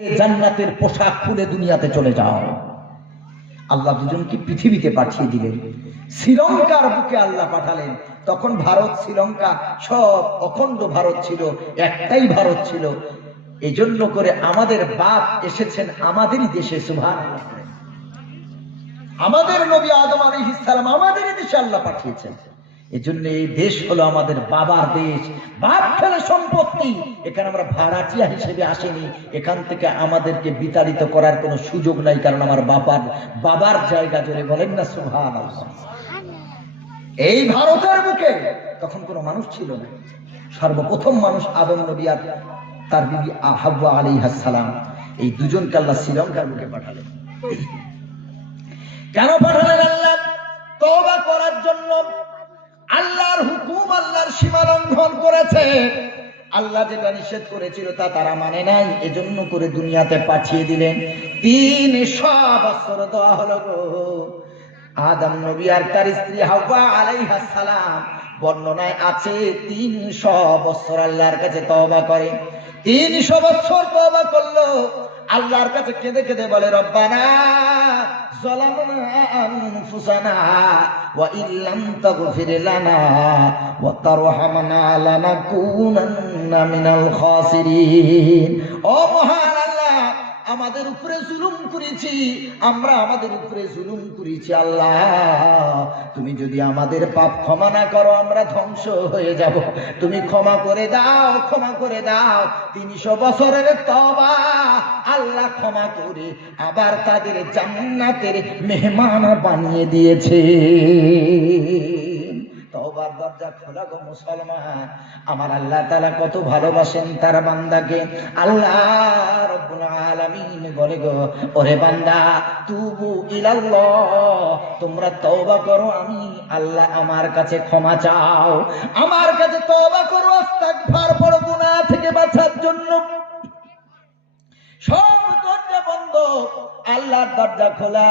জান্নাতের পোশাক খুলে দুনিয়াতে চলে যাও। আল্লাহ দুজনকে পৃথিবীতে পাঠিয়ে দিলেন। শ্রীলঙ্কার বুকে আল্লাহ পাঠালেন। তখন ভারত শ্রীলঙ্কা সব অখণ্ড ভারত ছিল, একটাই ভারত ছিল। এই জন্য করে আমাদের বাপ এসেছেন আমাদেরই দেশে। সুবহানাল্লাহ। আমাদের নবী আদম আলাইহিস সালাম আমাদেরই দেশে আল্লাহ পাঠিয়েছেন। এজন্য এই দেশ হলো আমাদের বাবার দেশ। বাপ ফেলে সম্পত্তি। এখানে আমরা ভাড়াটিয়া হিসেবে আসেনি। এখান থেকে আমাদেরকে বিতাড়িত করার কোনো সুযোগ নাই, কারণ আমার বাবার জায়গা। জোরে বলেন না সুবহানাল্লাহ। এই ভারতের বুকে তখন কোনো মানুষ ছিল না। সর্বপ্রথম মানুষ আদম নবী আর তার বিবি হাওয়া আলাইহিস সালাম। এই দুজনকে আল্লাহ শ্রীলঙ্কার বুকে পাঠালেন। কেন পাঠালেন আল্লাহ? তওবা করার জন্য। আল্লাহর হুকুম, আল্লাহর সীমা লঙ্ঘন করেছে। আল্লাহ যেটা নিষেধ করেছিল তা তারা মানে নাই, এজন্য করে দুনিয়াতে পাঠিয়ে দিলেন। 300 বছর দেওয়া হলো গো। আদম নবী আর তার স্ত্রী হাওয়া আলাইহিস সালাম, বর্ণনায় আছে 300 বছর আল্লাহর কাছে তওবা করে। 300 বছর তওবা করলো। আল্লাহর কাছে কেঁদে কেঁদে বলে, রব্বানা যালামনা আনফুসানা ওয়া ইল্লাম তাগফির লানা ওয়া তারহামনা লানাকুনান্না মিনাল খাসিরিন। ও মহান আল্লাহ, আমাদের উপরে জুলুম করেছি, আমরা আমাদের উপরে জুলুম করেছি। আল্লাহ, তুমি যদি আমাদের পাপ ক্ষমা না করো আমরা ধ্বংস হয়ে যাব। তুমি ক্ষমা করে দাও, ক্ষমা করে দাও। 300 বছরের তওবা আল্লাহ ক্ষমা করে আবার তাদের জান্নাতের মেহমান বানিয়ে দিয়েছে। তওবার দরজা খোলা গো মুসলমান। আমার আল্লাহ তাআলা কত ভালোবাসেন তার বান্দাকে। আল্লাহ রব্বুল আলামিন বলে গো, ওরে বান্দা তুবু ইলাল্লাহ, তোমরা তওবা করো, আমি আল্লাহ আমার কাছে ক্ষমা চাও, আমার কাছে তওবা করো, ইস্তিগফার পড়ো গুনাহ থেকে বাঁচার জন্য। সব দরজা বন্ধ, আল্লাহর দরজা খোলা।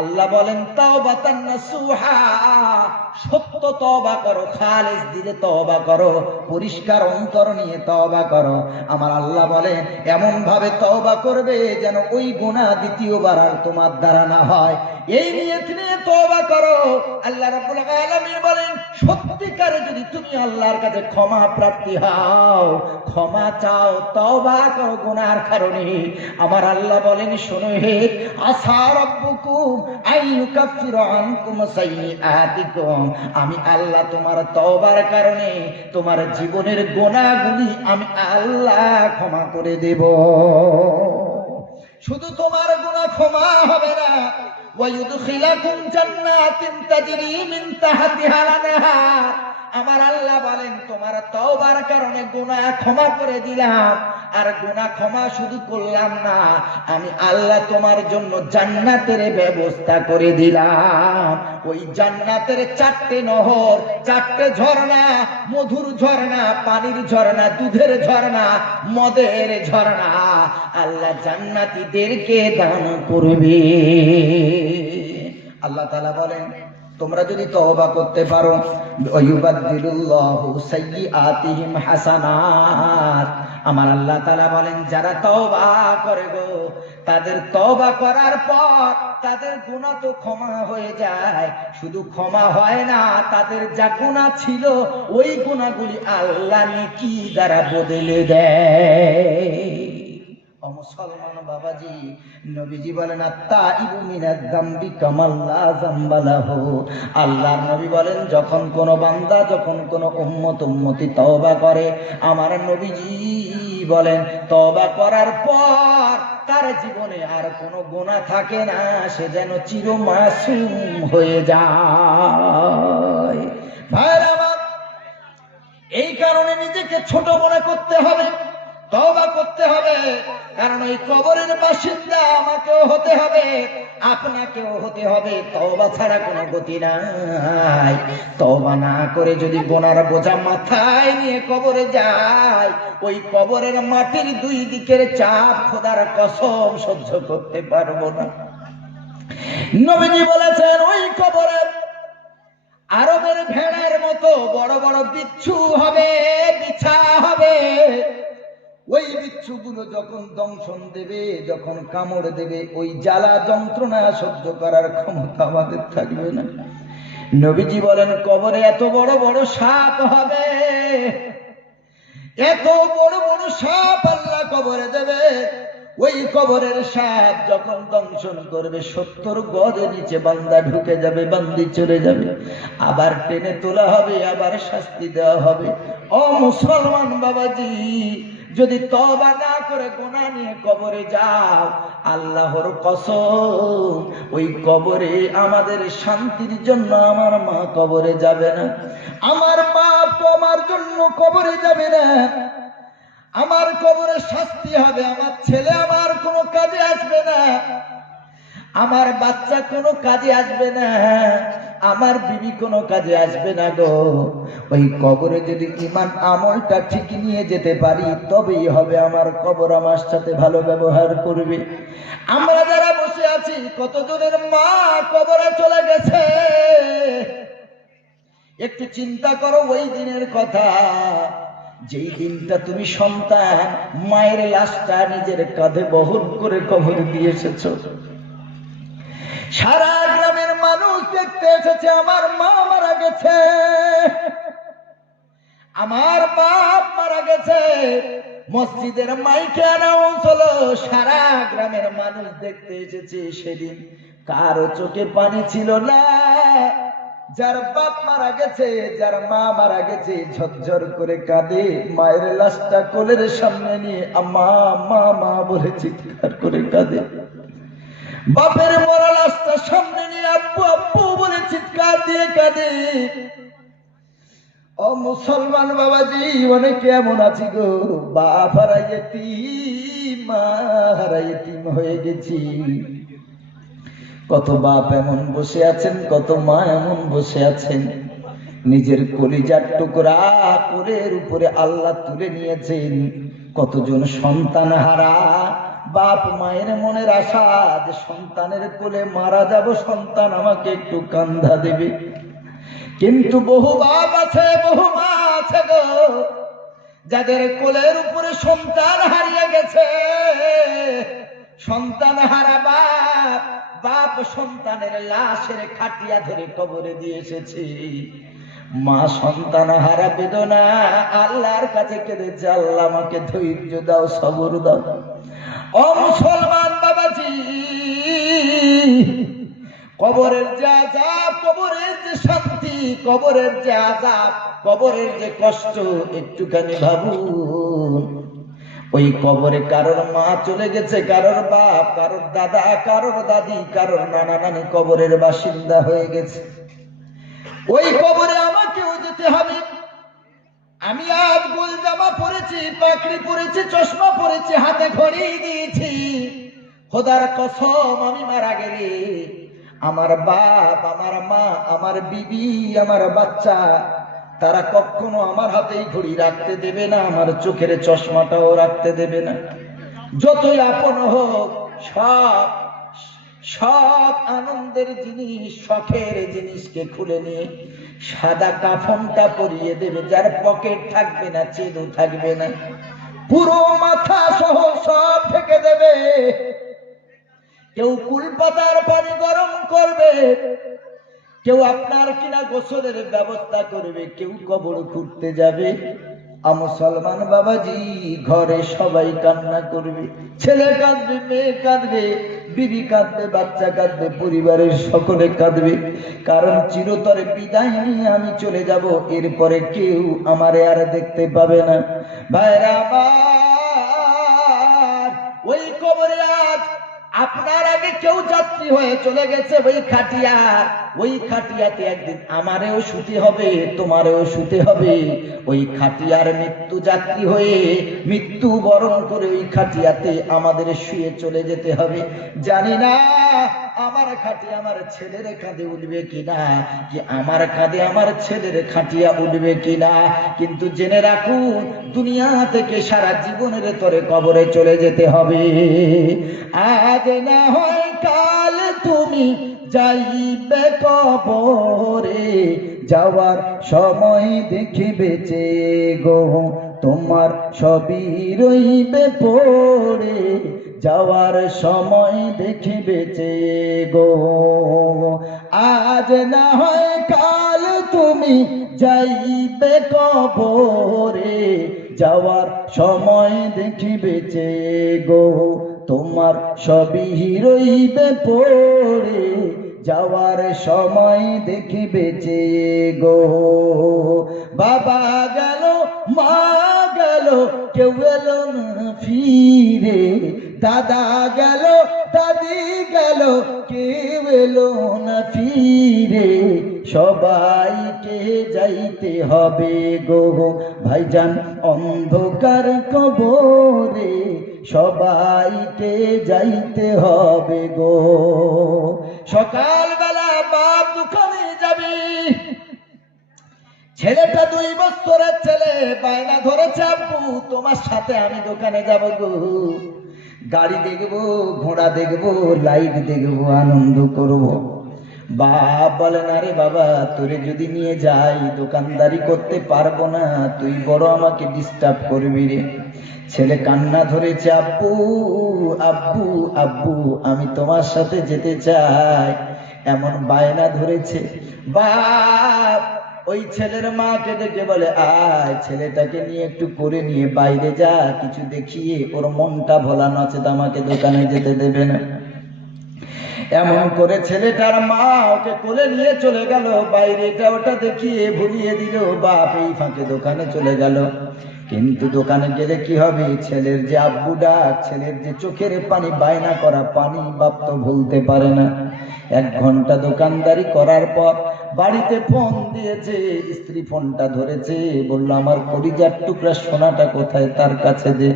আল্লাহ বলেন তাওবাতান নাসুহা, সত্য তওবা করো, খালিস দিলে তওবা করো, পরিষ্কার অন্তর নিয়ে তওবা করো। আমার আল্লাহ বলেন এমন ভাবে তওবা করবে যেন ওই গুনাহ দ্বিতীয়বার আর তোমার দ্বারা না হয়। এই নিয়ত নিয়ে তওবা করো। আল্লাহ রাব্বুল আলামিন বলেন সত্যিকারে যদি তুমি আল্লাহর কাছে ক্ষমা প্রার্থী হও, ক্ষমা চাও, তওবা করো গুনাহর কারণে, আমার আল্লাহ বলেন শোনো হে, আসা রাব্বুকুম আইয়ুকাফিরা আনকুম সাইয়্যাতিকুম, আমি আল্লাহ তোমার তওবার কারণে তোমার জীবনের গুনাহগুলি আমি আল্লাহ ক্ষমা করে দেব। শুধু তোমার গুনাহ ক্ষমা হবে না, ওয়ায়ুদখিলাকুম জান্নাতিন তাজরি মিন তাহতিহাল আনহার, আমার আল্লাহ বলেন তোমার তওবার কারণে গুনাহ ক্ষমা করে দিলাম। আর গুনাহ ক্ষমা শুধু করলাম না, আমি আল্লাহ তোমার জন্য জান্নাতের ব্যবস্থা করে দিলাম। ওই জান্নাতের 4টে নহর, 4টে ঝর্ণা, মধুর ঝর্ণা, পানির ঝর্ণা, দুধের ঝর্ণা, মদের ঝর্ণা আল্লাহ জান্নাতীদেরকে দান করবে। আল্লাহ তাআলা বলেন তোমরা যদি তওবা করতে পারো, ওয়ায়ুবাদদিলুল্লাহু সাইয়্যাতিহিম হাসানাত, আমার আল্লাহ তাআলা বলেন যারা তওবা করে গো, তাদের তওবা করার পর তাদের গুনাহ তো ক্ষমা হয়ে যায়। শুধু ক্ষমা হয় না, তাদের যা গুনাহ ছিল ওই গুনাহগুলি আল্লাহ নেকি দ্বারা বদলে দেয়। ও মুসলমান বাবাজি, নবীজি বলেন আত্তাইবু মিনাজ যামবি কামাল লা যামবা লাহু, আল্লাহর নবী বলেন যখন কোন বান্দা, যখন কোন উম্মতি তওবা করে, আমার নবীজি বলেন তওবা করার পর তার জীবনে আর কোনো গুনাহ থাকে না, সে যেন চির মাসুম হয়ে যায়। ভাইরা আমার, এই কারণে নিজেকে ছোট মনে করতে হবে, তওবা করতে হবে, কারণ এই কবরের বাসিন্দা আমাকেও হতে হবে, আপনাকেও হতে হবে। তওবা ছাড়া কোনো গতি নাই। তওবা না করে যদি গুনার বোঝা মাথায় নিয়ে কবরে যায়, ওই কবরের মাটির 2 দিকের চাপ খোদার কসম সহ্য করতে পারবো না। নবীজি বলেছেন ওই কবরে আরবের ভেড়ার মতো বড় বড় বিচ্ছু হবে, বিছা হবে। ওই বিচ্ছুগুলো যখন দংশন দেবে, যখন কামড় দেবে, ওই জ্বালা যন্ত্রণা সহ্য করার ক্ষমতা আমাদের থাকবে না। নবীজি বলেন কবরে এত বড় বড় সাপ হবে, এত বড় বড় সাপ আল্লাহ কবরে দেবে। ওই কবরের সাপ যখন দংশন করবে 70 গজ নিচে বান্দা ঢুকে যাবে, বান্দি চলে যাবে, আবার টেনে তোলা হবে, আবার শাস্তি দেওয়া হবে। ও মুসলমান বাবাজি, যদি তওবা না করে গুনাহ নিয়ে কবরে যাও, আল্লাহর কসম ওই কবরে আমাদের শান্তির জন্য আমার মা কবরে যাবে না, আমার বাপ আমার জন্য কবরে যাবে না, আমার কবরে শাস্তি হবে, আমার ছেলে আমার কোনো কাজে আসবে না, আমার বাচ্চা কোনো কাজে আসবে না, আমার বিবি কোনো কাজে আসবে না গো। ওই কবরে যদি ঈমান আমলটা ঠিক নিয়ে যেতে পারি, তবেই হবে আমার কবর আমার সাথে ভালো ব্যবহার করবে। আমরা যারা বসে আছি, কতজনের মা কবরে চলে গেছে, একটু চিন্তা করো ওই দিনের কথা, যেই দিনটা তুমি সন্তান মায়ের লাশটা নিজের কাঁধে বহন করে কবরে দিয়ে এসেছো। সারা গ্রামের মানুষ দেখতে এসেছে আমার মা মারা গেছে, আমার বাপ মারা গেছে। মসজিদের মাইকে অ্যানাউন্স হলো, সারা গ্রামের মানুষ দেখতে এসেছে। সেদিন কারো চোখে পানি ছিল না, যার বাপ মারা গেছে, যার মা মারা গেছে, ঝরঝর করে কাঁদে, মায়ের লাশটা কোলের সামনে নিয়ে মা মা মা বলে চিৎকার করে কাঁদে। বাপের মরা লাশটা সামনে নিয়ে আব্বু আব্বু বলে চিৎকার দিয়ে কাঁদে। ও মুসলমান বাবাজি, অনেকে এমন আছি গো, বাপ হারাই এতিম, মা হারাই এতিম হয়ে গেছি। কত বাপ এমন বসে আছেন, কত মা এমন বসে আছেন, নিজের কলিজার টুকরা কোলের উপরে আল্লাহ তুলে নিয়েছেন। কতজন সন্তান হারা, বাপ মায়ের মনের আশা যে সন্তানের কোলে মারা যাব, সন্তান আমাকে একটু কান্ধা দেবে। কিন্তু বহু বাপ আছে, বহু মা আছে গো, যাদের কোলের উপরে সন্তান হারিয়ে গেছে। সন্তান হারা বাপ, বাপ সন্তানের লাশের খাটিয়া ধরে কবরে দিয়ে এসেছে। মা সন্তান হারা বেদনা আল্লাহর কাছে কেঁদেছে, আল্লাহ আমাকে ধৈর্য দাও, সবর দাও। ও মুসলমান বাবাজি, কবরের যে আযাব, কবরের যে শান্তি, কবরের যে আযাব, কবরের যে কষ্ট, একটুখানি ভাবুন। ওই কবরে কারোর মা চলে গেছে, কারোর বাপ, কারোর দাদা, কারোর দাদি, কারোর নানা নানি কবরের বাসিন্দা হয়ে গেছে। ওই কবরে আমাকেও যেতে হবে। আমি আজ গোল জামা পরেছি, পাগড়ি পরেছি, চশমা পরেছি, হাতে ঘড়ি দিয়েছি, খোদার কসম আমি মারা গেলে আমার বাপ, আমার মা, আমার বিবি, আমার বাচ্চা, তারা কখনো আমার হাতেই ঘড়ি রাখতে দেবে না, আমার চোখের চশমাটাও রাখতে দেবে না। যতই আপন হোক, সব সব আনন্দের জিনিস, শখের জিনিসকে খুলে নিয়ে সাদা কাফনটা পরিয়ে দেবে, যার পকেট থাকবে না, চেনও থাকবে না, পুরো মাথা সহ সব ঢেকে দেবে। কেউ কুলপাতার পানি গরম করবে, কেউ আপনার কিনা গোসলের ব্যবস্থা করবে, কেউ কবর খুঁড়তে যাবে। মুসলমান বাবাজি, ঘরে সবাই কান্না করবে, ছেলে কাঁদবে, মেয়ে কাঁদবে, বিবি কাঁদবে, বাচ্চা কাঁদবে, পরিবারের সকলে কাঁদবে। কারণ চিরতরে বিদায় নিয়ে আমি চলে যাব, এরপরে কেউ আমারে আর দেখতে পাবে না। ভাইরা আমার, ওই কবরে আজ আপনার আগে কেউ যাত্রী হয়ে চলে গেছে, ওই খাটিয়ার, ওই খাটিয়াতে একদিন আমারেও শুতে হবে, তোমারেও শুতে হবে। ওই খাটিয়ার মৃত্যু যাত্রী হয়ে মৃত্যু বরণ করে ওই খাটিয়াতে আমাদের শুয়ে চলে যেতে হবে। জানি না আমার খাটিয়া আমার ছেলের কাঁধে উঠবে কিনা, কি আমার কাঁধে আমার ছেলের খাটিয়া উঠবে কিনা, কিন্তু জেনে রাখুন, দুনিয়া থেকে সারা জীবনের তরে কবরে চলে যেতে হবে। আজ না হয় কাল তুমি যাইবে কবরে, যাওয়ার সময় দেখিবে যে গো তোমার সবই রইবে পড়ে, যাওয়ার সময় দেখিবে চেয়ে গো। আজ না হয় কাল তুমি যাইবে কবরে, যাওয়ার সময় দেখিবে চেয়ে গো। তোমার সবই রইবে পড়ে, যাওয়ার সময় দেখিবে চেয়ে গো। বাবা গেল, মা গেল, কেউ এলো না ফিরে, দাদা গেল, দাদি গেল, কেউ এলো না ফিরে। সবাইকে যাইতে হবে গো ভাইজান অন্ধকার কবরে, সবাইকে যাইতে হবে গো। সকালবেলা বাপ দোকানে যাবি, ছেলেটা 2 বছরের ছেলে বায়না ধরেছে, আব্বু তোমার সাথে আমি দোকানে যাব গো, গাড়ি দেখবো, ঘোড়া দেখবো, লাইট দেখবো, আনন্দ করব। বাপ বলে না রে বাবা, তোরে যদি নিয়ে যাই দোকানদারি করতে পারবো না, তুই বড় আমাকে ডিস্টার্ব করবি রে। ছেলে কান্না ধরেছে, আব্বু আব্বু আব্বু আমি তোমার সাথে যেতে চাই, এমন বায়না ধরেছে। বাপ ওই ছেলের মাকে ডেকে বলে, আয় ছেলেটাকে নিয়ে একটু করে নিয়ে বাইরে যা, কিছু দেখিয়ে ওর মনটা ভোলানো আছে, তো আমাকে দোকানে যেতে দেবে না। এমন করে ছেলেটার মা ওকে কোলে নিয়ে চলে গেল, বাইরে এটা ওটা দেখিয়ে ভুলিয়ে দিল। বাপ এই ফাঁকে দোকানে চলে গেল, কিন্তু দোকানে গেলে কি হবে, ছেলের যে আব্বু ডাক, ছেলের যে চোখের পানি, বায়না করা পানি, বাপ তো ভুলতে পারে না। 1 ঘন্টা দোকানদারি করার পর বাড়িতে ফোন দিয়েছে, স্ত্রী ফোনটা ধরেছে, বললো আমার কলিজার টুকরা সোনাটা কোথায়, তার কাছে দে।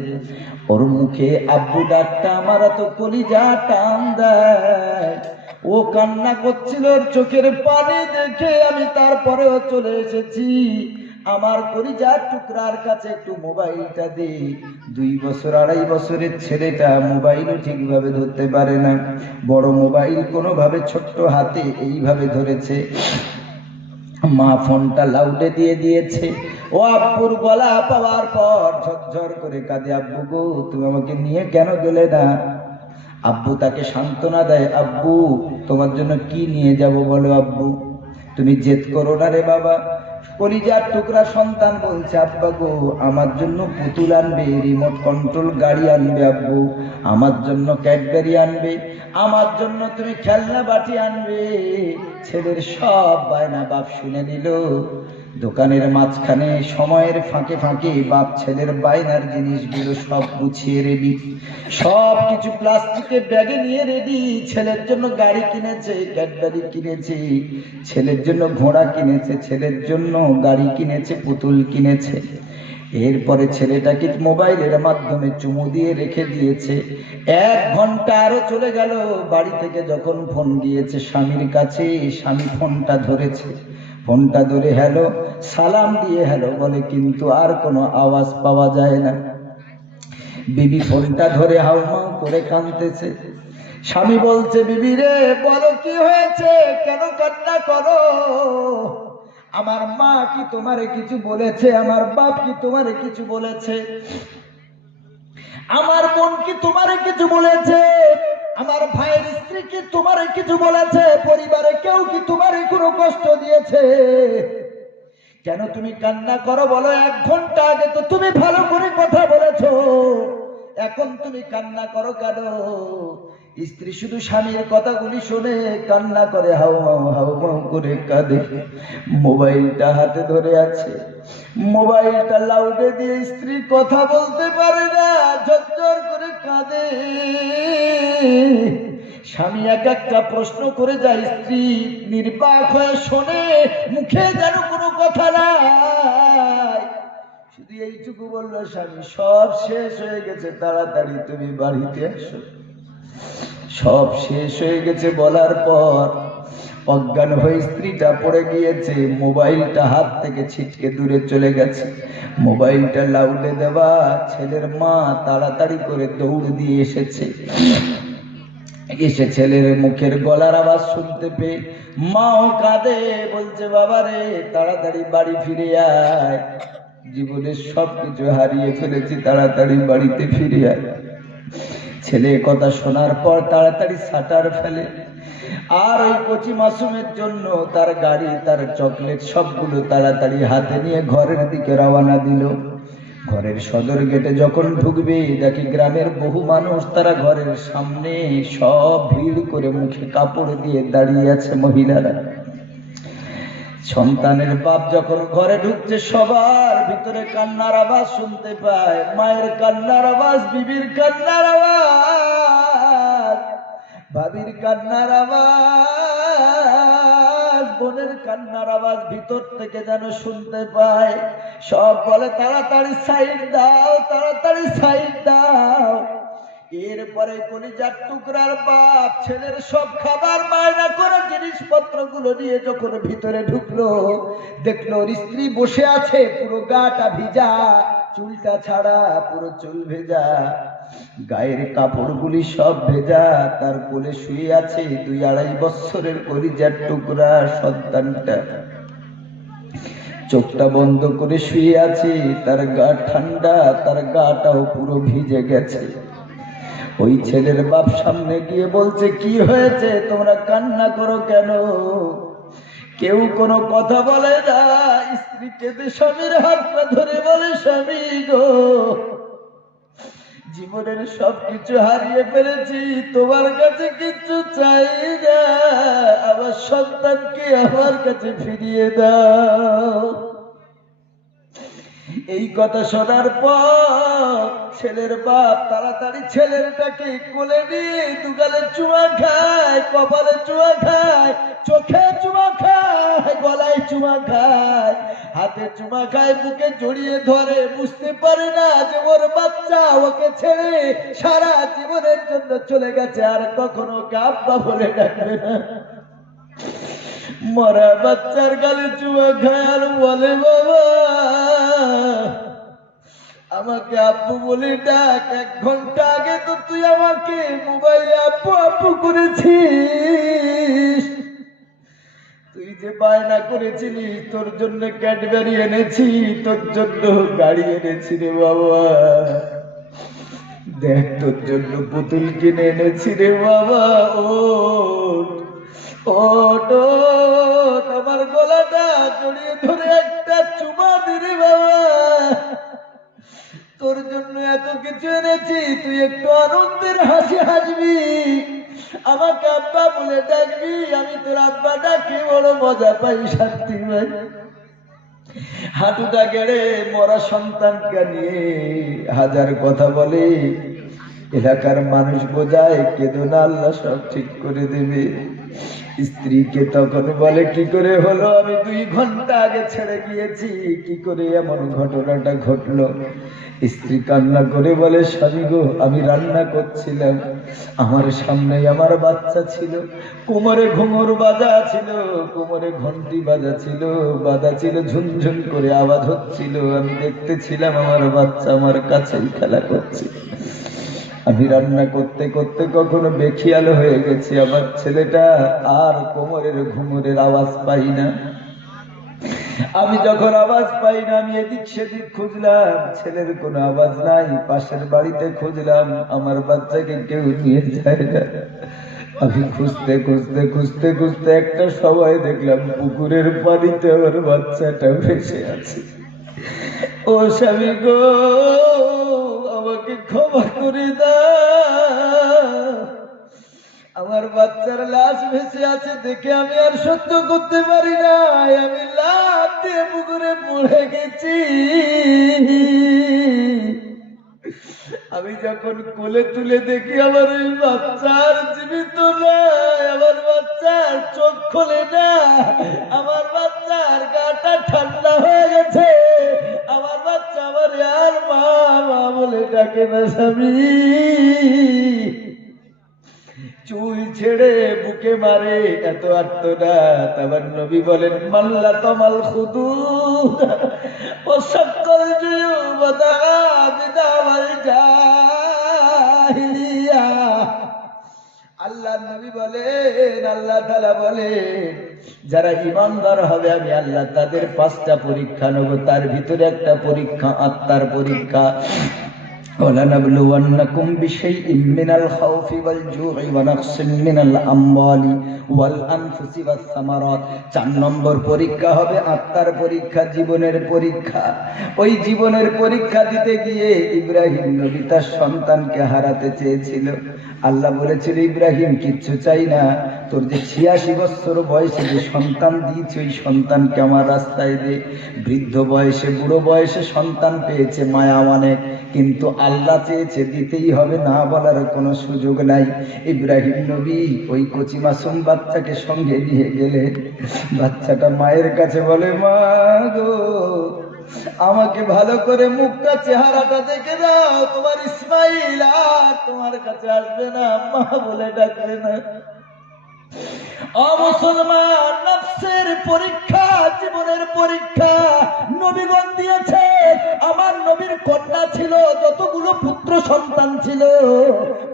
ওর মুখে আব্বু ডাকটা আমার তো কলিজা টান দেয়। ও কান্না করছিল, ওর চোখের পানি দেখে আমি তারপরেও চলে এসেছি, আমার কলিজার টুকরার কাছে একটু মোবাইলটা দে। 2 বছর 2.5 বছরের ছেলেটা মোবাইলও ঠিকভাবে ধরতে পারে না, বড় মোবাইল কোনোভাবে ছোট্ট হাতে এইভাবে ধরেছে। মা ফোনটা লাউডে দিয়ে দিয়েছে, ও আব্বুর গলা পাওয়ার পর ঝরঝর করে কাঁদে, আব্বু গো তুমি আমাকে নিয়ে কেন গেলে না। আব্বু তাকে সান্ত্বনা দেয়, আব্বু তোমার জন্য কি নিয়ে যাব বলো আব্বু, তুমি জেদ করো না রে বাবা। কলিজার টুকরা সন্তান বলছে, আব্বা গো আমার জন্য পুতুল আনবে, রিমোট কন্ট্রোল গাড়ি আনবে আব্বু, আমার জন্য ক্যাডবেরি আনবে, আমার জন্য তুমি খেলনা বাটি আনবে। ছেলের সব বায়না বাপ শুনে নিল। দোকানের মাঝখানে সময়ের ফাঁকে ফাঁকে বাপ ছেলের বায়নার জিনিসগুলো সব গুছিয়ে রেডি, সব কিছু প্লাস্টিকের ব্যাগে নিয়ে রেডি। ছেলের জন্য গাড়ি কিনেছে, ক্যাডবেরি কিনেছে, ছেলের জন্য ঘোড়া কিনেছে, ছেলের জন্য গাড়ি কিনেছে, পুতুল কিনেছে। এরপরে ছেলেটাকে মোবাইলের মাধ্যমে চুমু দিয়ে রেখে দিয়েছে। 1 ঘন্টা আরো চলে গেল, বাড়ি থেকে যখন ফোন গিয়েছে স্বামীর কাছে, স্বামী ফোনটা ধরেছে, ফোনটা ধরে হ্যালো সালাম দিয়ে হ্যালো বলে, কিন্তু আর কোনো আওয়াজ পাওয়া যায় না। বিবি ফোনটা ধরে হাউমাউ করে কাঁদতেছে। স্বামী বলছে, বিবি রে বলো কি হয়েছে, কেন কান্না করো, আমার মা কি তোমারে কিছু বলেছে, আমার বাপ কি তোমারে কিছু বলেছে, আমার বোন কি তোমারে কিছু বলেছে, আমার ভাইয়ের স্ত্রী কি তোমারে কিছু বলেছে, পরিবারে কেউ কি তোমারে কোনো কষ্ট দিয়েছে, কেন তুমি কান্না করো বলো। 1 ঘন্টা আগে তো তুমি ভালো করে কথা বলেছো, এখন তুমি কান্না করো কেন। স্ত্রী শুধু স্বামীর কথাগুলি শুনে কান্না করে, হাউমাউ করে কাঁদে। মোবাইলটা হাতে ধরে আছে, মোবাইলটা লাউডে দিয়ে স্ত্রী কথা বলতে পারে না, ঝরঝর করে কাঁদে। স্বামী এক একটা প্রশ্ন করে যায়, স্ত্রী নির্বাক হয়ে শোনে, মুখে যেন কোনো কথা নাই। শুধু এইটুকু বললো, স্বামী সব শেষ হয়ে গেছে, তাড়াতাড়ি তুমি বাড়িতে আসো। সব শেষ হয়ে গেছে বলার পর অজ্ঞান হয়ে স্ত্রীটা পড়ে গিয়েছে, মোবাইলটা হাত থেকে ছিটকে দূরে চলে গেছে। মোবাইলটা লাউডে দেওয়া, ছেলের মা তাড়াতাড়ি করে দৌড় দিয়ে এসেছে। এসে ছেলের মুখের গলার আওয়াজ শুনতে পেয়ে মাও কাঁদে, বলছে বাবা রে তাড়াতাড়ি বাড়ি ফিরে আয়। জীবনের সবকিছু হারিয়ে ফেলেছি, তাড়াতাড়ি বাড়িতে ফিরে আয়। ছেলে কথা শোনার পর তাড়াতাড়ি শাটার ফেলে, আর ওই কচি মাসুমের জন্য তার গাড়ি, তার চকলেট সবগুলো তাড়াতাড়ি হাতে নিয়ে ঘরের দিকে রওনা দিল। ঘরের সদর গেটে যখন ঢুকবে, দেখি গ্রামের বহু মানুষ তারা ঘরের সামনে সব ভিড় করে মুখে কাপড় দিয়ে দাঁড়িয়ে আছে মহিলারা। সন্তানের বাপ যখন ঘরে ঢুকছে, সবার ভিতরে কান্নার আওয়াজ শুনতে পায়। মায়ের কান্নার আওয়াজ, বিবির কান্নার আওয়াজ, ভাবির কান্নার আওয়াজ, বোনের কান্নার আওয়াজ ভিতর থেকে যেন শুনতে পায়। সব বলে তাড়াতাড়ি সাইড দাও, তাড়াতাড়ি সাইড দাও। এরপরে কলিজার টুকরার বাপ ছেলের সব খাবার বায়না করে জিনিসপত্র গুলো নিয়ে যখন ভিতরে ঢুকলো, দেখলো স্ত্রী বসে আছে, পুরো গাটা ভিজা, চুলটা ছাড়া পুরো চুল ভেজা, গায়ের কাপড়গুলি সব ভেজা। তার কোলে শুয়ে আছে 2-2.5 বছরের কলিজার টুকরা সন্তানটা, চোখটা বন্ধ করে শুয়ে আছে, তার গা ঠান্ডা, তার গাটাও পুরো ভিজে গেছে। ওই ছেলের বাপ সামনে গিয়ে বলছে, কি হয়েছে, তোমরা কান্না করো কেন? কেউ কোনো কথা বলে না। স্ত্রী কেঁদে স্বামীর হাতটা ধরে বলে, স্বামী গো, জীবনের সবকিছু হারিয়ে ফেলেছি, তোমার কাছে কিছু চাই না, আমার সন্তানকে আমার কাছে ফিরিয়ে দাও। এই কথা শোনার পর ছেলের বাপ তাড়াতাড়ি ছেলেরটাকে কোলে নিয়ে দুগালে চুমা খায়, কপালে চুমা খায়, চোখে চুমা খায়, গলায় চুমা খায়, হাতে চুমা খায়, বুকে জড়িয়ে ধরে। বুঝতে পারে না যে ওর বাচ্চা ওকে ছেড়ে সারা জীবনের জন্য চলে গেছে, আর কখনো ওকে আব্বা বলে ডাকবে না। মরা বাচ্চার গালে চুমা খায় আর বলে, বাবা আমাকে আব্বু বলে ডাক। 1 ঘন্টা আগে তো তুই আমাকে মোবাইলে আব্বু আব্বু করেছিস, তুই যে বায়না করেছিলি তোর জন্য ক্যাডবেরি এনেছি, তোর জন্য গাড়ি এনেছি রে বাবা, দেখ তোর জন্য পুতুল কিনে এনেছি রে বাবা, ওঠ ওঠ ওঠ, আমার গলাটা জড়িয়ে ধরে একটা চুমা দে রে বাবা, তোর জন্য এত কিছু এনেছি, তুই একটু আনন্দের হাসি হাসবি, আমাকে আব্বা বলে ডাকবি, আমি তোর আব্বা ডাকি বড় মজা পাই, শান্তি পাই। হাঁটুটা গেড়ে মরা সন্তানকে নিয়ে হাজার কথা বলে, এলাকার মানুষ বোঝায়, কেঁদো না, আল্লাহ সব ঠিক করে দেবে। স্ত্রীকে তখন বলে, কি করে হলো, আমি 2 ঘন্টা আগে ছেড়ে গিয়েছি, কি করে এমন ঘটনাটা ঘটলো? স্ত্রী কান্না করে বলে, স্বামী গো, আমি রান্না করছিলাম, আমার সামনে আমার বাচ্চা ছিল, কোমরে ঘুঙুর বাজা ছিল, কোমরে ঘন্টি বাজা ছিল, বাজা ছিল, ঝুনঝুন করে আওয়াজ হচ্ছিল, আমি দেখতেছিলাম আমার বাচ্চা আমার কাছেই খেলা করছে। আমি রান্না করতে করতে কখনো বেখিয়াল হয়ে গেছি, আমার ছেলেটা আর কোমরের ঘুঙুরের আওয়াজ পাই না। আমি যখন আওয়াজ পাই না, আমি এদিক সেদিক খুঁজলাম, ছেলের কোনো আওয়াজ নাই, পাশের বাড়িতে খুঁজলাম, আমার বাচ্চাকে কেউ নিয়ে যায় না। আমি খুঁজতে খুঁজতে খুঁজতে খুঁজতে একটা সময় দেখলাম পুকুরের পানিতে আমার বাচ্চাটা ভেসে আছে। ও স্বামী গো, আমাকে ক্ষমা করে দাও, আমার বাচ্চার লাশ ভেসে আছে দেখে আমি আর সহ্য করতে পারি না, আমি লাফ দিয়ে পুকুরে পড়ে গেছি। আমি যখন কোলে তুলে দেখি আমার ওই বাচ্চার জীবিত নয়, আমার বাচ্চার চোখ খোলে না, আমার বাচ্চার গাটা ঠান্ডা হয়ে গেছে, আমার বাচ্চা আমার আর মা মা বলে ডাকে না। স্বামী চুল ছেড়ে বুকে মারে, এত আর্তনাদ। আবার নবী বলেন, মাল্লা তমাল খুদুদ ও সকল জুয়ুবদা বিদাওয়াল জাহিলিয়া, আল্লাহ নবী বলেন, আল্লাহ তাআলা বলেন, যারা ঈমানদার হবে আমি আল্লাহ তাদের 5টা পরীক্ষা নেব। তার ভিতরে একটা পরীক্ষা আত্মার পরীক্ষা। وَلَنَبْلُوَنَّكُمْ بِشَيْءٍ مِّنَ الْخَوْفِ وَالْجُوعِ وَنَقْصٍ مِّنَ الْأَمْوَالِ وَالْأَنفُسِ وَالثَّمَرَاتِ। 4 নম্বর পরীক্ষা হবে আত্মার পরীক্ষা, জীবনের পরীক্ষা। ওই জীবনের পরীক্ষা দিতে গিয়ে ইব্রাহিম নবী তার সন্তানকে হারাতে চেয়েছিল। আল্লাহ বলেছিল, ইব্রাহিম কিচ্ছু চাই না, তোর যে 86 বছর বয়সে যে সন্তান দিয়েছে ওই সন্তানকে আমার রাস্তায় দে। বৃদ্ধ বয়সে, বুড়ো বয়সে সন্তান পেয়েছে, মায়া অনেক, কিন্তু আল্লাহ চেয়েছে দিতেই হবে, না বলার কোনো সুযোগ নাই। ইব্রাহিম নবী ওই কচি মাসুম বাচ্চাকে সঙ্গে নিয়ে গেলেন। বাচ্চাটা মায়ের কাছে বলে, মা গো, আমাকে ভালো করে মুখটা চেহারাটা দেখে দাও, তোমার ইসমাইল আর তোমার কাছে আসবে না, মা বলে ডাকবে না। মুসলমান, নফসের পরীক্ষা, জীবনের পরীক্ষা নবীগণ দিয়েছে। আমার নবীর কন্যা ছিল, যতগুলো পুত্র সন্তান ছিল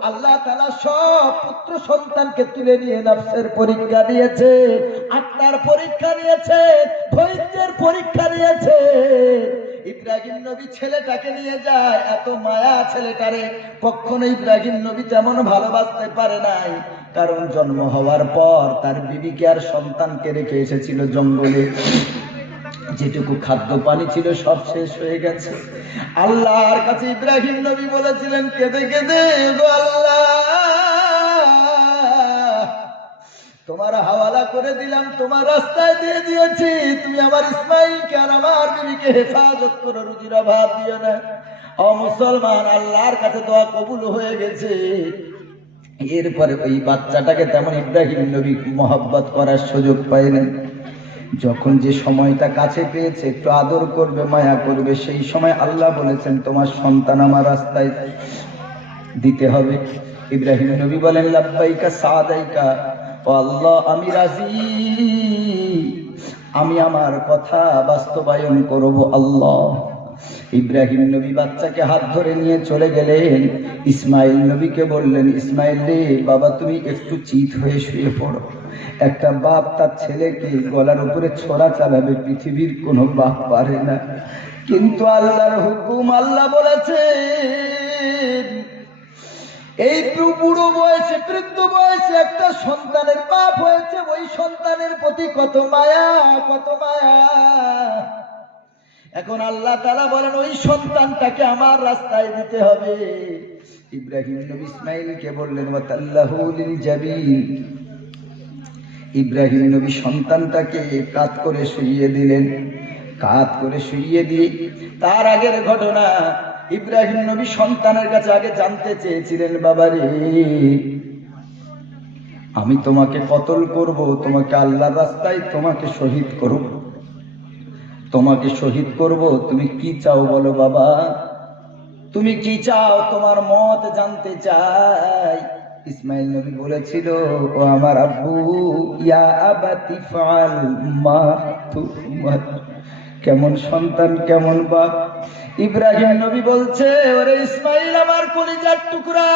আল্লাহ তাআলা সব পুত্র সন্তানকে তুলে নিয়ে নফসের পরীক্ষা দিয়েছে, আত্মার পরীক্ষা নিয়েছে, ধৈর্যের পরীক্ষা নিয়েছে। ইব্রাহিম নবী ছেলেটাকে নিয়ে যায়, এত মায়া ছেলেটারে। কখনো ইব্রাহিম নবী তেমন ভালোবাসতে পারে নাই, কারণ জন্ম হওয়ার পর তার বিবিকে আর সন্তানকে রেখে এসেছিল জঙ্গলে। যেটুকু খাদ্য পানি ছিল সব শেষ হয়ে গেছে। আল্লাহর কাছে ইব্রাহিম নবী বলেছিলেন কেঁদে কেঁদে, গো আল্লাহ, তোমার হাওয়ালা করে দিলাম, তোমার রাস্তায় দিয়ে দিয়েছি, তুমি আমার ইসমাইলকে আর আমার বিবিকে হেফাজত করো, রুজির অভাব দিও না। ও মুসলমান, আল্লাহর কাছে দোয়া কবুল হয়ে গেছে। এরপরে ওই বাচ্চাটাকে তেমন ইব্রাহিম নবী মহব্বত করার সুযোগ পাইলেন। যখন যে সময়টা কাছে পেয়েছে, একটু আদর করবে, মায়া করবে, সেই সময় আল্লাহ বলেছেন তোমার সন্তান আমার রাস্তায় দিতে হবে। ইব্রাহিম নবী বলেন, লাব্বাইকা সাদাইকা, ও আল্লাহ আমি রাজি, আমি আমার কথা বাস্তবায়ন করব আল্লাহ। ইব্রাহিম নবী বাচ্চাকে হাত ধরে নিয়ে চলে গেলেন। ইসমাইল নবীকে বললেন, ইসমাইল রে বাবা, তুমি একটু চিত হয়ে শুয়ে পড়ো। একটা বাপ তার ছেলেকে গলার উপরে ছোড়া চালাবে, পৃথিবীর কোনো বাপ পারে না, কিন্তু আল্লাহর হুকুম, আল্লাহ বলেছেন এই বুড়ো বয়সে, বৃদ্ধ বয়সে একটা সন্তানের বাপ হয়েছে, ওই সন্তানের প্রতি কত মায়া, কত মায়া। এখন আল্লাহ তাআলা বলেন ওই সন্তানটাকে আমার রাস্তায় দিতে হবে। ইব্রাহিম নবী ইসমাইলকে বললেন, ওয়াতাল্লাহু লিল জাবিন। ইব্রাহিম নবী সন্তানটাকে কাত করে শুইয়ে দিলেন। কাত করে শুইয়ে দিয়ে তার আগের ঘটনা, ইব্রাহিম নবী সন্তানের কাছে আগে জানতে চেয়েছিলেন, বাবারে আমি তোমাকে কতল করব, তোমাকে আল্লাহর রাস্তায় তোমাকে শহীদ করব, তোমাকে শহীদ করব, তুমি কি চাও বলো বাবা, তুমি কি চাও, তোমার মত জানতে চাই। ইসমাইল নবী বলেছিল, ও আমার আব্বু, ইয়া আবাতি ফাল মা তুমার। কেমন সন্তান, কেমন বাপ। ইব্রাহিম নবী বলছে, ওরে ইসমাইল আমার কলিজার টুকরা,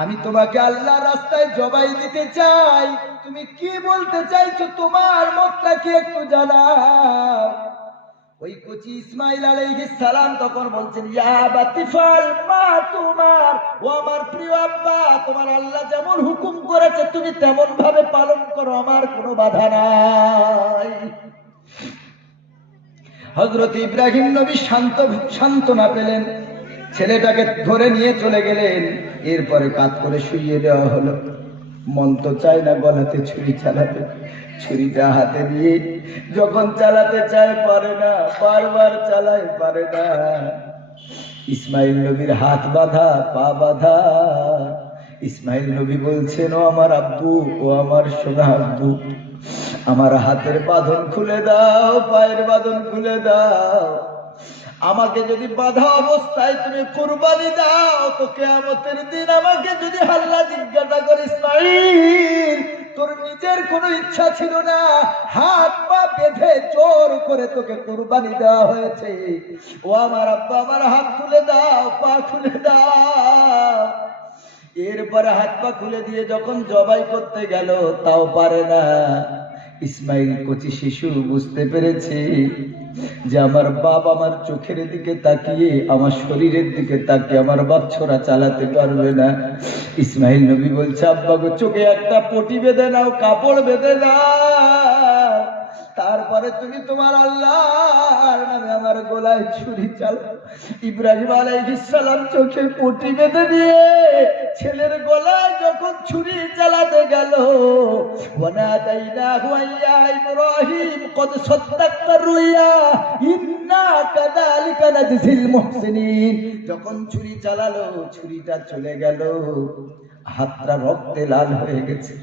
আমি তোমাকে আল্লাহর রাস্তায় জবাই দিতে চাই, তুমি কি বলতে চাইছো, তোমার মতটা কি একটু জানাও। ওই কচি ইসমাইল আলাইহিস সালাম তখন বলছেন, ইয়া বাতিফাল মা তুমার, ও আমার প্রিয় আব্বা, তোমার আল্লাহ যেমন হুকুম করেছে তুমি তেমন ভাবে পালন করো, আমার কোনো বাধা নাই। হযরত ইব্রাহিম নবী সান্ত্বনা পেলেন, ছেলেটাকে ধরে নিয়ে চলে গেলেন। এরপরে কাত করে শুইয়ে দেওয়া হলো। মন তো চায় না গলাতে ছুরি চালাতে, ছুরিটা হাতে দিয়ে যখন চালাতে চায় পারে না, বারবার চালায় পারে না। ইসমাইল নবীর হাত বাঁধা, পা বাঁধা। ইসমাইল নবী বলছেন, ও আমার আব্বু, ও আমার সোনা আব্বু, আমার হাতের বাঁধন খুলে দাও, পায়ের বাঁধন খুলে দাও। আমাকে যদি বাধা অবস্থায় তুমি কুরবানি দাও, তো কিয়ামতের দিন আমাকে যদি আল্লাহ জিজ্ঞাসা করে, ইসমাইল তোর নিজের কোনো ইচ্ছা ছিল না, হাত পা বেঁধে জোর করে তোকে কুরবানি দেওয়া হয়েছে, ও আমার আব্বা আমার হাত খুলে দাও, পা খুলে দাও। এরপরে হাত পা খুলে দিয়ে যখন জবাই করতে গেল তাও পারে না। ইসমাইল কচি শিশু বুঝতে পেরেছে যে আমার বাপ আমার চোখের দিকে তাকিয়ে, আমার শরীরের দিকে তাকিয়ে আমার বাচ্চারা চালাতে পারবে না। ইসমাইল নবী বলছে, আব্বা গো, চোখে একটা পটি বেঁধে নাও, কাপড় বেঁধে নাও, তারপরে তুমি তোমার আল্লাহর নামে আমার গলায় ছুরি চালাও। ইব্রাহিম আলাইহিস সালাম চোখে পটি বেঁধে দিয়ে ছেলের গলায় যখন ছুরি চালাতে গেল, ওয়ানাদাইনাহু ইয়া ইব্রাহিম কদ সাদ্দাকতা রুইয়া ইন্না কাযালিকা নাজজিল মুহসিনিন। যখন ছুরি চালালো, ছুরিটা চলে গেল, হাতটা রক্তে লাল হয়ে গেছে।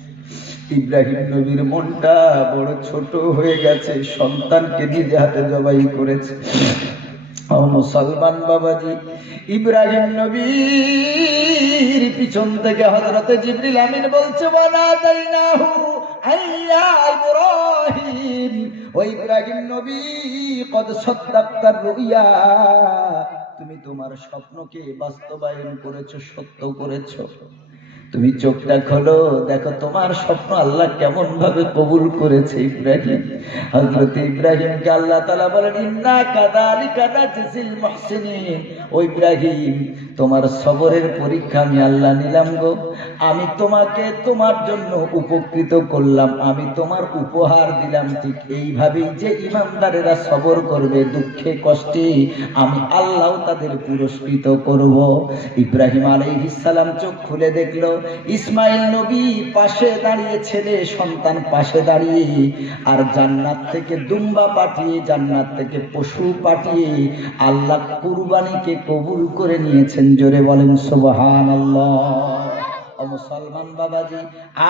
ইব্রাহিম নবীর মনটা বড় ছোট হয়ে গেছে, সন্তানকে নিজে হাতে জবাই করেছে। ও মুসলমান বাবাজি, ইব্রাহিম নবীর পিছন থেকে হযরতে জিবরিল আমিন বলছে, ওয়ানাদাইনাহু আইয়া ইব্রাহিম, ও ইব্রাহিম নবী, কদ সাদ্দাকতা রুইয়া, তুমি তোমার স্বপ্নকে বাস্তবায়ন করেছো, সত্য করেছো। তুমি চোখটা খোলো, দেখো তোমার স্বপ্ন আল্লাহ কেমন ভাবে কবুল করেছে। ইব্রাহিম, হযরত ইব্রাহিমকে আল্লাহ তাআলা বলেন, ইন্না কাযালিকা নাজজিল মুহসিনিন। ও ইব্রাহিম, তোমার সবরের পরীক্ষা আমি আল্লাহ নিলাম গো। আমি তোমাকে তোমার জন্য উপকৃত করলাম, আমি তোমার উপহার দিলাম। ঠিক এইভাবেই যে ইমানদারেরা সবর করবে দুঃখে কষ্টে, আমি আল্লাহ তাদের পুরস্কৃত করব। ইব্রাহিম আলাইহিস সালাম চোখ খুলে দেখলো ইসমাইল নবী পাশে দাঁড়িয়ে, ছেলে সন্তান পাশে দাঁড়িয়ে, আর জান্নাত থেকে দুম্বা পাঠিয়ে, জান্নাত থেকে পশু পাঠিয়ে আল্লাহ কুরবানিকে কবুল করে নিয়েছেন। জোরে বলেন সুবহানাল্লাহ। মুসলমান বাবাজি,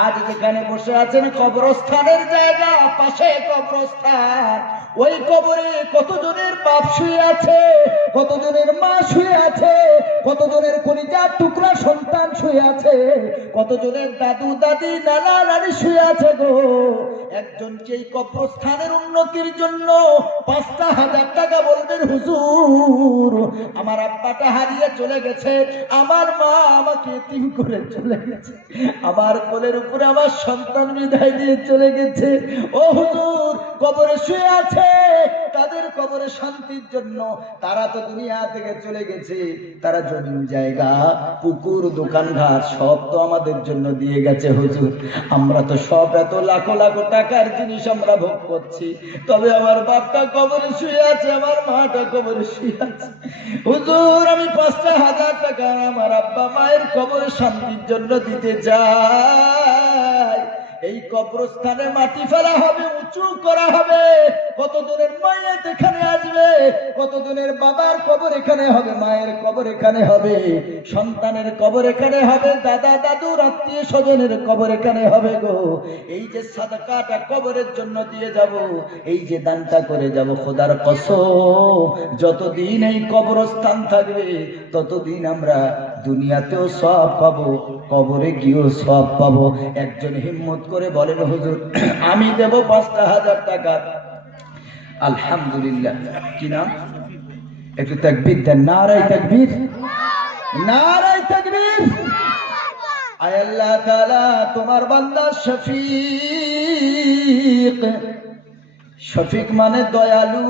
আজ যেখানে বসে আছেন কবরস্থানের জায়গা, পাশে কবরস্থান, ওই কবরে কতজনের বাপ শুয়ে আছে, কতজনের মা শুয়ে আছে, কতজনের কলিজার টুকরা সন্তান শুয়ে আছে, কতজনের দাদু দাদি নানা নানি শুয়ে আছে গো। একজন এই কবরস্থানের উন্নতির জন্য ৫,০০০ টাকা বলবেন, হুজুর আমার আব্বাটা হারিয়ে চলে গেছে, আমার মা আমাকে এতিম করে চলে গেছে, আমার কোলের উপরে আমার সন্তান বিদায় দিয়ে চলে গেছে, ও হুজুর কবরে শুয়ে আছে, তাদের কবরে শান্তির জন্য তারা তো দুনিয়া থেকে চলে গেছে, তারা জমিন জায়গা পুকুর দোকানঘাট সব তো আমাদের জন্য দিয়ে গেছে হুজুর। আমরা তো সব এত লাখো লাখো টাকার জিনিস আমরা ভোগ করছি, তবে আমার বাপটা কবরে শুয়ে আছে, আমার মাটা কবরে শুয়ে আছে। হুজুর আমি ৫,০০০ টাকা আমার আব্বা মায়ের কবরে শান্তির জন্য দিতে চাই। এই কবরস্থানে মাটি ফেলা হবে, উঁচু করা হবে, কতজনের মায়ের এখানে আসবে, কতজনের বাবার কবর এখানে হবে, মায়ের কবর এখানে হবে, সন্তানের কবর এখানে হবে, দাদা দাদুর আত্মীয় স্বজনের কবর এখানে হবে গো। এই যে সাদাকাটা কবরের জন্য দিয়ে যাব, এই যে দানটা করে যাব, খোদার কসম যতদিন এই কবরস্থান থাকবে ততদিন আমরা দুনিয়াতেও সওয়াব পাবো, কবরে গিয়েও সওয়াব পাবো। একজন হিম্মত করে বলেন, হুজুর আমি দেব ৫,০০০ টাকা। আলহামদুলিল্লাহ। কি নাম? একটু তাকবীর দেন, নারায়ে তাকবীর, নারায়ে তাকবীর। আয় আল্লাহ তাআলা, তোমার বান্দা শফিক, শফিক মানে দয়ালু।